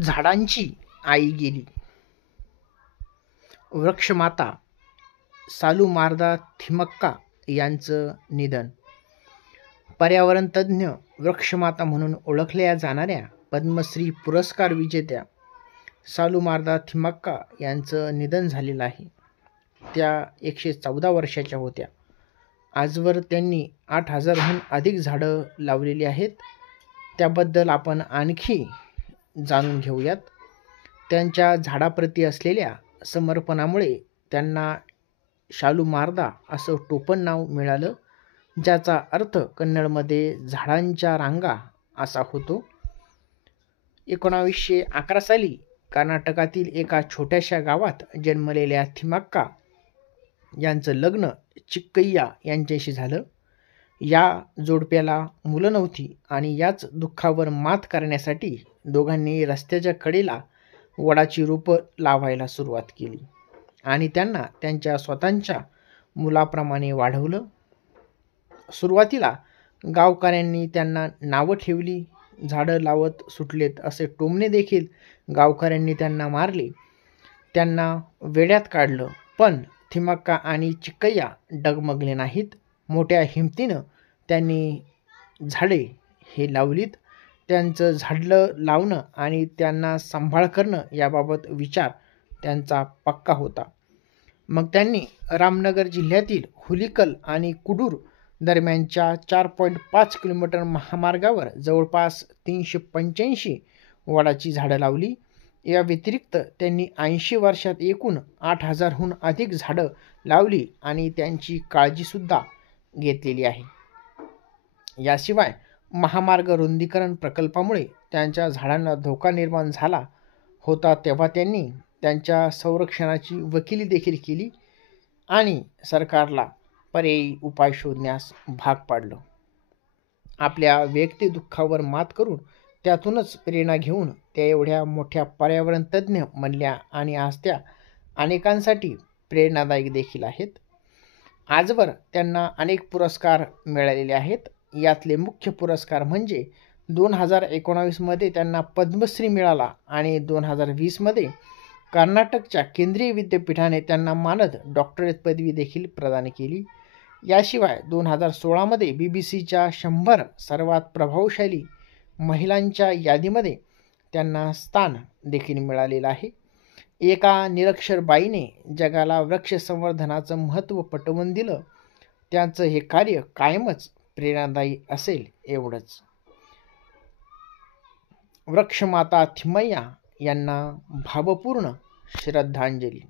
झाडांची आई गेली. वृक्षमाता सालुमारदा थिमक्का यांचं निधन. पर्यावरण तज्ज्ञ, वृक्षमाता म्हणून ओळखल्या जाणाऱ्या पद्मश्री पुरस्कार विजेत्या सालुमारदा थिमक्का यांचं निधन झालेलं आहे. त्या 114 वर्षाच्या होत्या. आजवर त्यांनी 8,000हून अधिक झाडं लावलेली आहेत. त्याबद्दल आपण आणखी जाणून घेऊयात. त्यांच्या झाडाप्रती असलेल्या समर्पणामुळे त्यांना शालुमारदा असं टोपण नाव मिळालं, ज्याचा अर्थ कन्नडमध्ये झाडांच्या रांगा असा होतो. 1911 साली कर्नाटकातील एका छोट्याशा गावात जन्मलेल्या थिमक्का यांचं लग्न चिक्कय्या यांच्याशी झालं. या जोडप्याला मुलं नव्हती आणि याच दुःखावर मात करण्यासाठी दोघांनी रस्त्याच्या कडेला वडाची रोपं लावायला सुरुवात केली आणि त्यांना त्यांच्या स्वतःच्या मुलाप्रमाणे वाढवलं. सुरुवातीला गावकऱ्यांनी त्यांना नावं ठेवली. झाडं लावत सुटलेत असे टोमणे देखील गावकऱ्यांनी त्यांना मारले, त्यांना वेड्यात काढलं. पण थिमक्का आणि चिक्कय्या डगमगले नाहीत. मोठ्या हिमतीनं त्यांनी झाडे हे लावलीत. त्यांचं झाडं लावणं आणि त्यांना सांभाळ करणं याबाबत विचार त्यांचा पक्का होता. मग त्यांनी रामनगर जिल्ह्यातील हुलिकल आणि कुडूर दरम्यानच्या 4.5 किलोमीटर महामार्गावर जवळपास 385 वडाची झाडं लावली. या व्यतिरिक्त त्यांनी 80 वर्षात एकूण 8,000हून अधिक झाडं लावली आणि त्यांची काळजीसुद्धा घेतलेली आहे. याशिवाय महामार्ग रुंदीकरण प्रकल्पामुळे त्यांच्या झाडांना धोका निर्माण झाला होता, तेव्हा त्यांनी त्यांच्या संरक्षणाची वकिली देखील केली आणि सरकारला पर्यायी उपाय शोधण्यास भाग पाडलं. आपल्या वैयक्तिक दुःखावर मात करून त्यातूनच प्रेरणा घेऊन त्या एवढ्या मोठ्या पर्यावरण तज्ज्ञ बनल्या आणि आज त्या अनेकांसाठी प्रेरणादायी देखील आहेत. आजवर त्यांना अनेक पुरस्कार मिळालेले आहेत. यातले मुख्य पुरस्कार म्हणजे 2019 मध्ये त्यांना पद्मश्री मिळाला आणि 2020 मध्ये कर्नाटकच्या केंद्रीय विद्यापीठाने त्यांना मानद डॉक्टरेट पदवी देखील प्रदान केली. याशिवाय 2016 मध्ये BBCच्या 100 सर्वात प्रभावशाली महिलांच्या यादीमध्ये त्यांना स्थान देखील मिळालेलं आहे. एका निरक्षर बाईने जगाला वृक्ष संवर्धनाचं महत्त्व पटवून दिलं. त्यांचं हे कार्य कायमच प्रेरणादायी असेल एवढंच. वृक्षमाता थिमय्या यांना भावपूर्ण श्रद्धांजली.